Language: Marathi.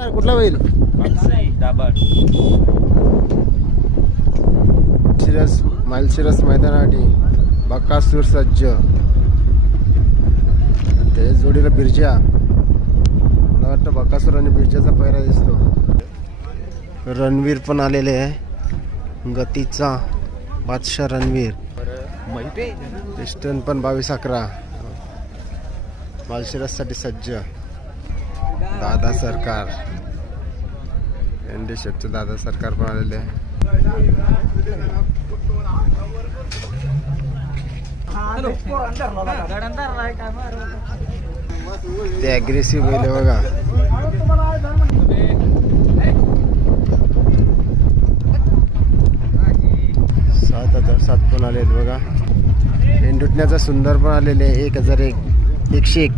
कुठला बैल? मालशिरस मैदानासाठी बकासूर सज्ज, त्याच्या जोडीला बिरजा. मला वाटतं बकासूर आणि बिरजाचा पहिरा दिसतो. रणवीर पण आलेले आहे, गतीचा बादशाह रणवीर. पिस्टन पण 22-11 मालशिरस साठी सज्ज. दादा सरकार, एनडी शेटचे दादा सरकार पण आलेले आहे. ते अग्रेसिव्ह बैल बघा. 7007 पण आले बघा. एंडुटण्याचा सुंदर पण आलेले 1001 101.